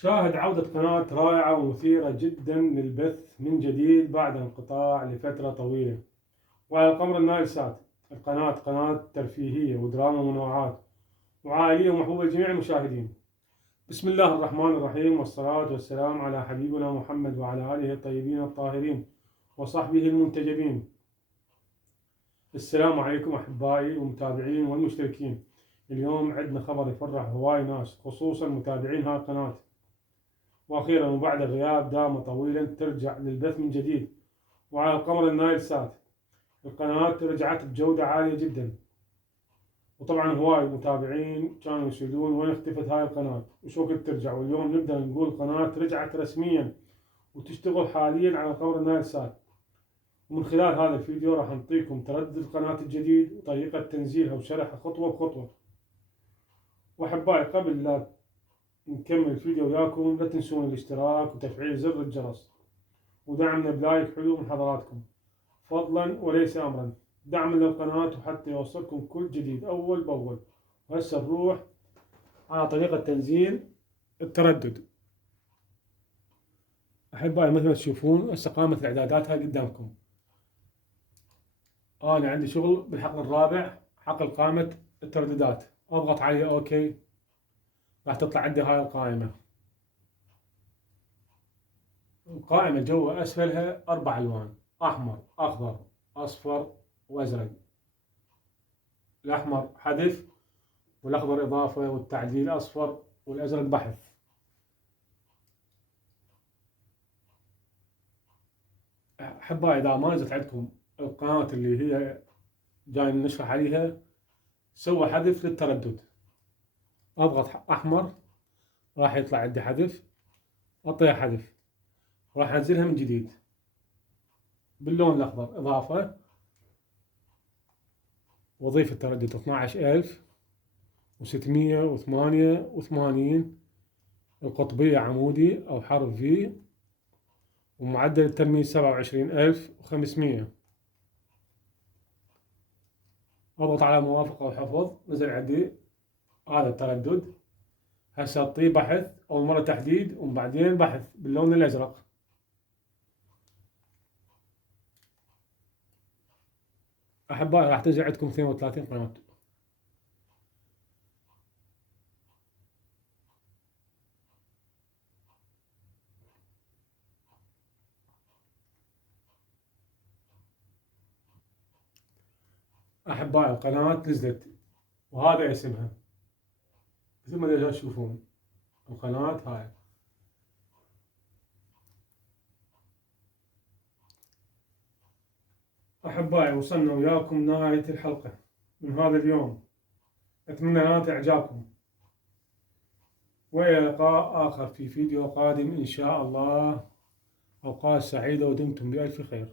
شاهد عودة قناة رائعة ومثيرة جدا للبث من جديد بعد انقطاع لفترة طويلة، وعلى القمر النايل سات. القناة قناة ترفيهية ودراما ومنوعات وعائلية ومحبوبة لجميع المشاهدين. بسم الله الرحمن الرحيم، والصلاة والسلام على حبيبنا محمد وعلى آله الطيبين الطاهرين وصحبه المنتجبين. السلام عليكم أحبائي ومتابعين والمشتركين. اليوم عندنا خبر يفرح هواي ناس، خصوصا متابعين هاي القناة. وأخيرا وبعد غياب دام طويلا ترجع للبث من جديد وعلى القمر النايل سات. القناة رجعت بجودة عالية جدا، وطبعا هواي متابعين كانوا يسألون وين اختفت هاي القناة وشو وقت ترجع، واليوم نقدر نقول القناة رجعت رسميا وتشتغل حاليا على القمر النايل سات. ومن خلال هذا الفيديو راح نعطيكم تردد القناة الجديد وطريقة تنزيلها وشرحها خطوة بخطوة. وأحبائي قبل لا نكمل الفيديو وياكم لا تنسون الاشتراك وتفعيل زر الجرس ودعمنا بلايك حلو من حضراتكم، فضلا وليس امرا. دعما للقناة وحتى يوصلكم كل جديد اول باول. وهسه نروح على طريقة تنزيل التردد. احبائي مثل ما تشوفون هسه قامت الاعدادات هاي قدامكم. انا عندي شغل بالحقل الرابع، حقل قائمة الترددات. اضغط عليها اوكي، راح تطلع عندي هاي القائمة. القائمة جوا اسفلها 4 الوان: احمر، اخضر، اصفر، وازرق. الاحمر حذف، والاخضر اضافة، والتعديل اصفر، والازرق بحث. احبائي اذا ما نزلت عندكم القناة اللي هي جاي نشرح عليها، سوى حذف للتردد. اضغط احمر راح يطلع عندي حذف، اعطيها حذف، راح انزلها من جديد باللون الاخضر اضافة، واضيف التردد 12688 القطبية عمودي او حرف في، ومعدل الترميز 27500. اضغط على موافقة وحفظ، نزل عندي هذا التردد. هسه اعطيه بحث، اول مرة تحديد وبعدين بحث باللون الازرق. احبائي راح تنزل عندكم 32 قناة. احبائي القناة نزلت وهذا اسمها مثل ما تشوفون، القناة هاي. أحبائي وصلنا وياكم نهاية الحلقة من هذا اليوم، أتمنى نالت إعجابكم، وإلى لقاء آخر في فيديو قادم إن شاء الله. أوقات سعيدة ودمتم بألف خير.